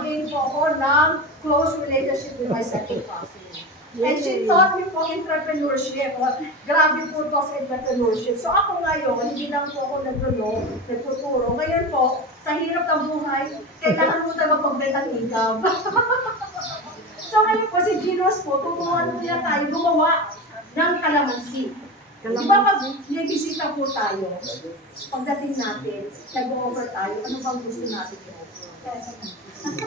magkaroon po ako ng close relationship with my second cousin. And she taught me po entrepreneurship. Grabe po to sa entrepreneurship. So ako ngayon, hindi lang po ako nagtuturo. Ngayon po, sa hirap ng buhay, kailangan mo tayo mapagbenta ng income. So ngayon po, si Ginos po, tuturuan po niya tayo gumawa ng kalamansi. Di ba pag may bisita po tayo, pagdating natin, nag-offer tayo, ano bang gusto natin i-offer?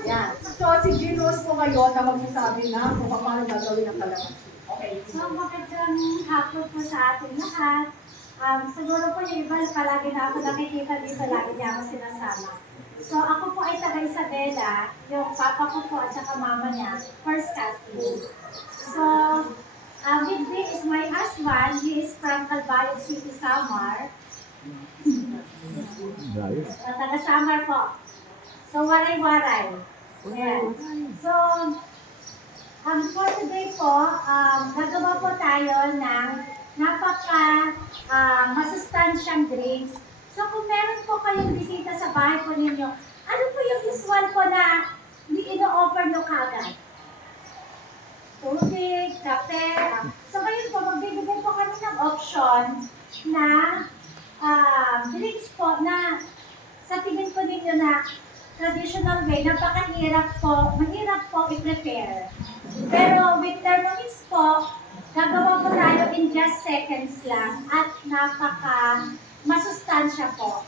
Yan. So si Ginos po ngayon na magsasabi na kung paano gagawin ang kalamansi. Okay. So magandang hapon po sa ating lahat. Siguro po yung iba palagi na ako nakikita dito, lagi niya ako sinasama. So ako po ay taga Isabela, yung papa ko po at saka mama niya, first cousin. So with me is my husband, he is from Calbayog City, Samar. Taga Samar po. So waray-waray. Yeah. So for today po, gagawa po tayo ng masustansyang drinks. So kung meron po kayong bisita sa bahay po ninyo, ano po yung usual po na ino-offer nyo kagad? Tubig, kape. So ngayon po, magbibigay po kami ng option na drinks po na sa tingin po ninyo na traditional way, napakahirap po, mahirap po i-prepare. Pero with Thermomix po, gagawa po tayo in just seconds lang at masustansya po.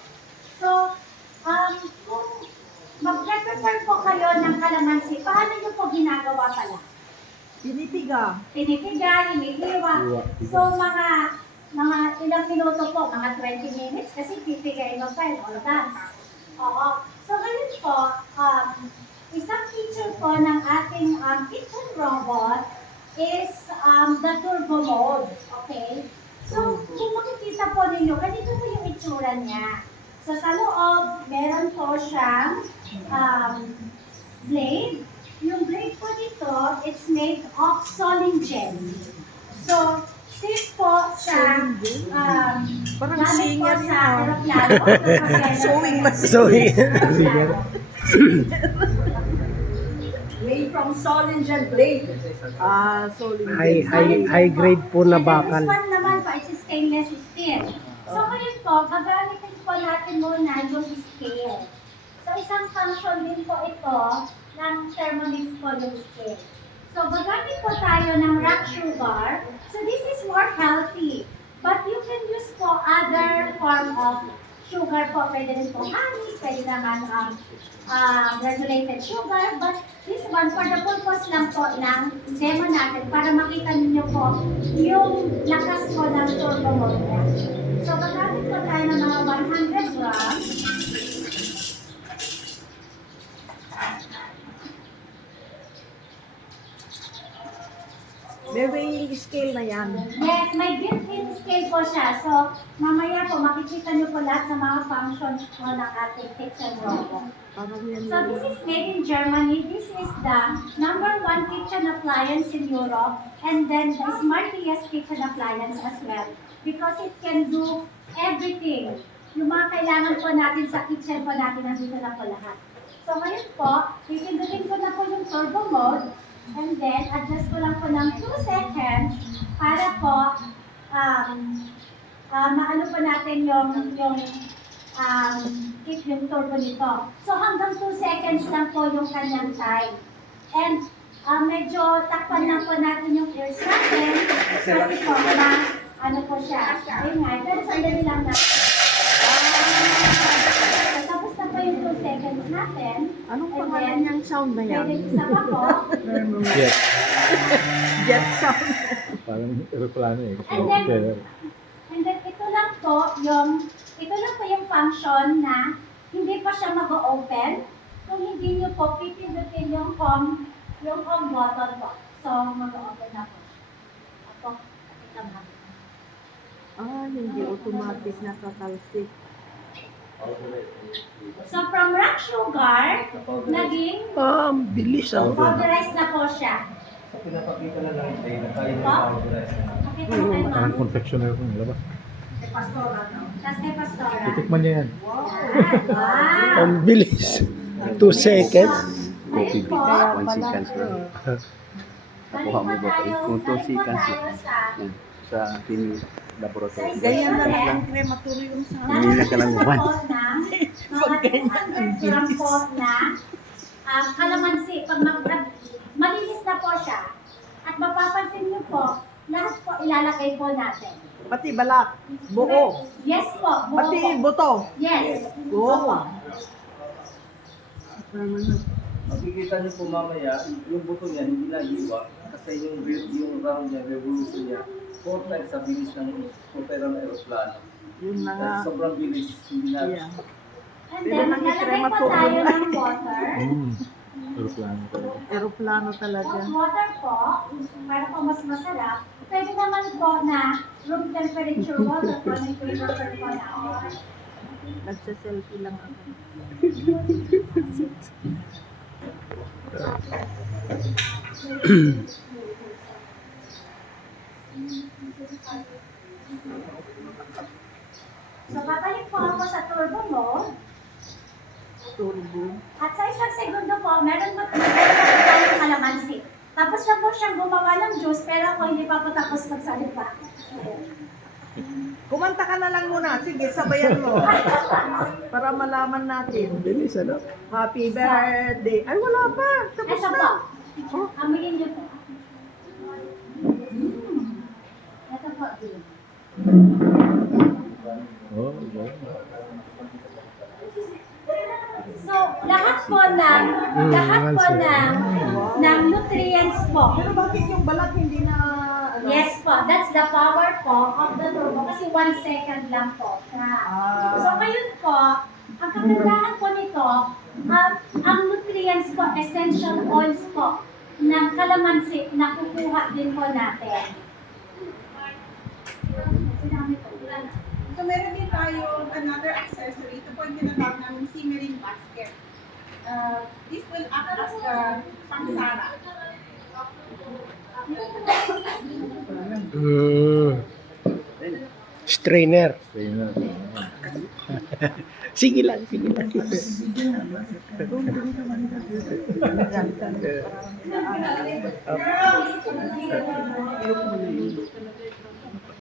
So, kung mag-prepare po kayo ng kalamansi, paano nyo po ginagawa pala? Pinipiga. Pinipiga, hinihiwa. So, mga ilang minuto po, mga 20 minutes, kasi pipigayin mo pa yun, all done. Oo. So, ngayon po, isang feature po ng ating kitchen robot is the turbo mode. Okay? So, kung makikita po ninyo, ganito po yung itsura niya. So, sa loob, meron po siyang blade. Yung blade po dito, it's made of Solingen. So, since po sa Parang gamit po singer sa yun. aeroplano, Sewing machine. Sewing. Made from Solingen blade. Solid. High grade po na bakal. This one naman po, it's stainless steel. So ngayon po, gagamitin po natin muna yung scale. So isang function din po ito ng Thermomix po yung scale. So gagamit po tayo ng rock sugar. So this is more healthy. But you can use po other form of sugar po. Pwede rin po honey, pwede naman granulated sugar. But this one, for the purpose lang po ng demo natin para makita ninyo po yung lakas po ng turbo mode niya. So gagamit po tayo ng mga 100 grams. May weighing scale na yan. Yes, may built-in scale po siya. So, mamaya po, makikita niyo po lahat ng mga functions po ng ating kitchen robot. Parang yan. So, this is made in Germany. This is the #1 kitchen appliance in Europe. And then, the smartest kitchen appliance as well. Because it can do everything. Yung mga kailangan po natin sa kitchen po natin, nandito na po lahat. So, ngayon po, pipindutin ko na po yung turbo mode. And then, adjust ko lang po ng 2 seconds para po maano po natin keep yung turbo nito. So, hanggang 2 seconds lang po yung kanyang time. And medyo takpan lang po natin yung ears natin kasi po ano po siya. Ayun nga, pero sandali lang natin. Tapos na po yung 2 seconds natin. Anong pangalan niyang sound na yan? Pwede isa pa po. Jet. Jet sound. Parang aeroplano eh. And then ito lang po yung function na hindi pa siya mag-open kung hindi niyo po pipindutin yung home button po. So, mag-open na po. Ako, pakita mo. Hindi automatic na katalsik. So, from rock sugar, naging Bilis ah. powderized na po siya. Pinapakita na lang tayo na tayo Po? Pakita mo kay Parang ma'am. confectioner kung labas. Tapos kay Pastora. Titikman niya yan. Yan. Wow! Ang bilis. 2 seconds. coffee beans, Kaya 1 pala. seconds lang. Nakuha mo ba ito? Kung 2 seconds lang. Yan. Sa ating laboratory. Ganyan na lang ang crematorium sa amin. Hindi na ka lang one. Mga 200 gram po na kalamansi. Pag malinis na po siya. At mapapansin niyo po, lahat po ilalagay po natin. Pati balat, buo, Yes po, buo pati po. buto. Yes, Buo. opo. Makikita niyo po mamaya, yung buto niya hindi nahiwa kasi yung round niya, revolution niya, 4 times sa bilis ng propellant ng aeroplano. Yun na nga. At sobrang bilis, hindi na. Yeah. And then, maglalagay po tayo ng water. Aeroplano talaga. Aeroplano talaga. Hot water po, para po mas masarap. Pwede naman po na room temperature water po na i-prefer po natin. Nagsa-selfie lang ako. So, babalik po ako sa turbo mode. Turbo. At sa isang segundo po, meron po tayong kalamansi. Tapos na po siyang gumawa ng juice, pero ako hindi pa po tapos magsalita. Kumanta ka na lang muna. Sige, sabayan mo. Para malaman natin. Bilis, ano? Happy birthday. Ay, wala pa. Tapos Ito na. po. Amuyin niyo po. Ito po. Oh, okay. So, lahat po ng nutrients po. Pero bakit yung balat hindi na... Ano? Yes po, that's the power po of the turbo kasi 1 second lang po siya. So ngayon po, ang kagandahan po nito, ang nutrients po, essential oils po ng kalamansi na kukuha din po natin. So meron din tayong another accessory. Ito po yung tinatawag namin simmering basket. This will act as the pangsara. Strainer. Stay na. Sige lang, sige lang.